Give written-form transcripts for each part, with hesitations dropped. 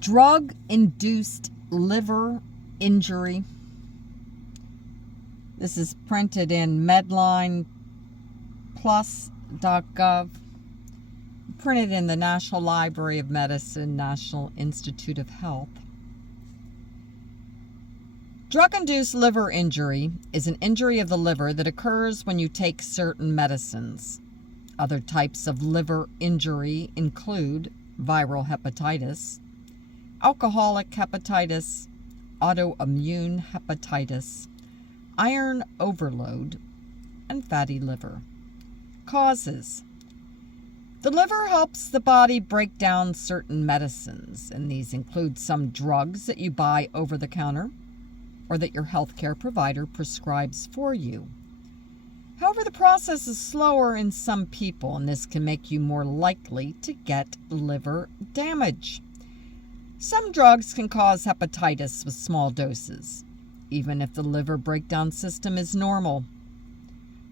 Drug-induced liver injury. This is printed in medlineplus.gov, printed in the National Library of Medicine, National Institute of Health. Drug-induced liver injury is an injury of the liver that occurs when you take certain medicines. Other types of liver injury include viral hepatitis, alcoholic hepatitis, autoimmune hepatitis, iron overload, and fatty liver. Causes. The liver helps the body break down certain medicines, and these include some drugs that you buy over the counter or that your healthcare provider prescribes for you. However, the process is slower in some people, and this can make you more likely to get liver damage. Some drugs can cause hepatitis with small doses, even if the liver breakdown system is normal.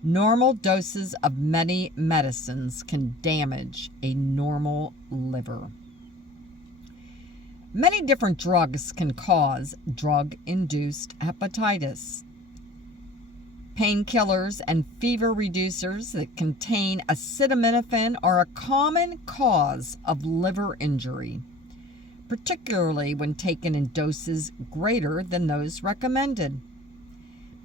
Normal doses of many medicines can damage a normal liver. Many different drugs can cause drug-induced hepatitis. Painkillers and fever reducers that contain acetaminophen are a common cause of liver injury, particularly when taken in doses greater than those recommended.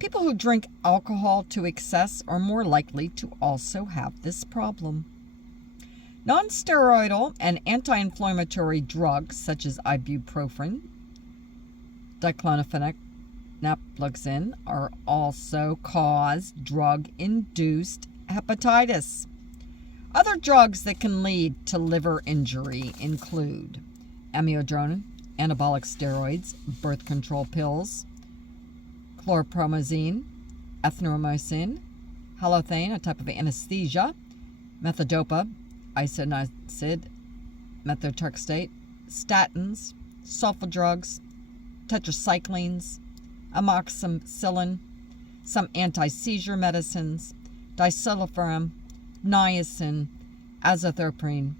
People who drink alcohol to excess are more likely to also have this problem. Non-steroidal and anti-inflammatory drugs such as ibuprofen, diclofenac, naproxen are also cause drug-induced hepatitis. Other drugs that can lead to liver injury include amiodarone, anabolic steroids, birth control pills, chlorpromazine, erythromycin, halothane, a type of anesthesia, methodopa, isoniazid, methotrexate, statins, sulfa drugs, tetracyclines, amoxicillin, some anti-seizure medicines, disulfiram, niacin, azathioprine,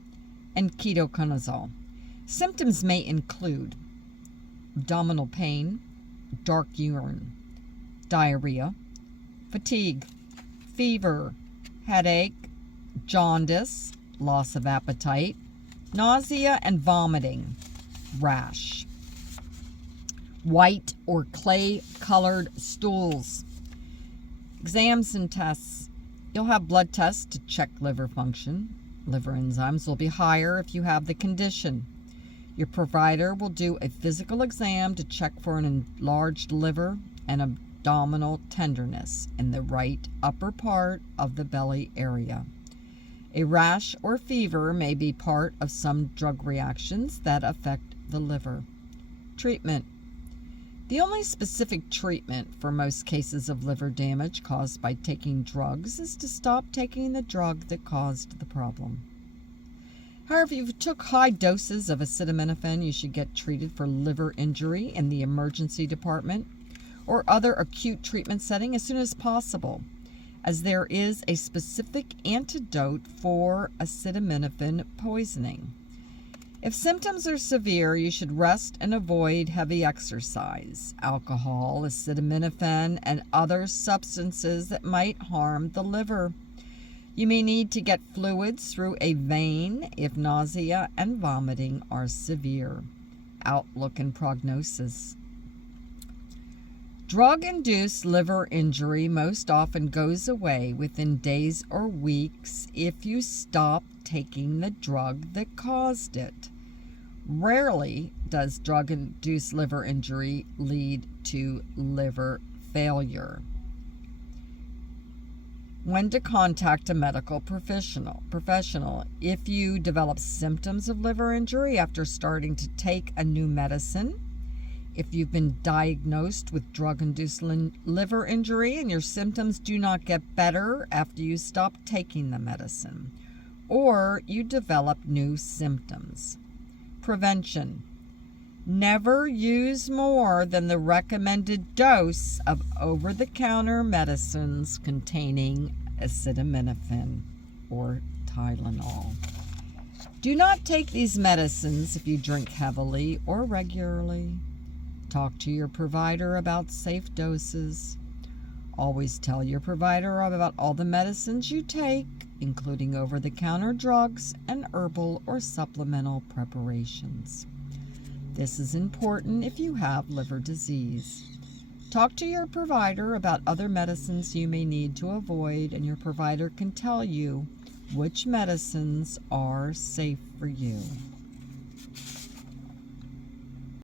and ketoconazole. Symptoms may include abdominal pain, dark urine, diarrhea, fatigue, fever, headache, jaundice, loss of appetite, nausea and vomiting, rash, white or clay-colored stools. Exams and tests. You'll have blood tests to check liver function. Liver enzymes will be higher if you have the condition. Your provider will do a physical exam to check for an enlarged liver and abdominal tenderness in the right upper part of the belly area. A rash or fever may be part of some drug reactions that affect the liver. Treatment. The only specific treatment for most cases of liver damage caused by taking drugs is to stop taking the drug that caused the problem. However, if you took high doses of acetaminophen, you should get treated for liver injury in the emergency department or other acute treatment setting as soon as possible, as there is a specific antidote for acetaminophen poisoning. If symptoms are severe, you should rest and avoid heavy exercise, alcohol, acetaminophen, and other substances that might harm the liver. You may need to get fluids through a vein if nausea and vomiting are severe. Outlook and prognosis. Drug-induced liver injury most often goes away within days or weeks if you stop taking the drug that caused it. Rarely does drug-induced liver injury lead to liver failure. When to contact a medical professional. If you develop symptoms of liver injury after starting to take a new medicine, if you've been diagnosed with drug-induced liver injury and your symptoms do not get better after you stop taking the medicine, or you develop new symptoms. Prevention. Never use more than the recommended dose of over-the-counter medicines containing acetaminophen or Tylenol. Do not take these medicines if you drink heavily or regularly. Talk to your provider about safe doses. Always tell your provider about all the medicines you take, including over-the-counter drugs and herbal or supplemental preparations. This is important if you have liver disease. Talk to your provider about other medicines you may need to avoid, and your provider can tell you which medicines are safe for you.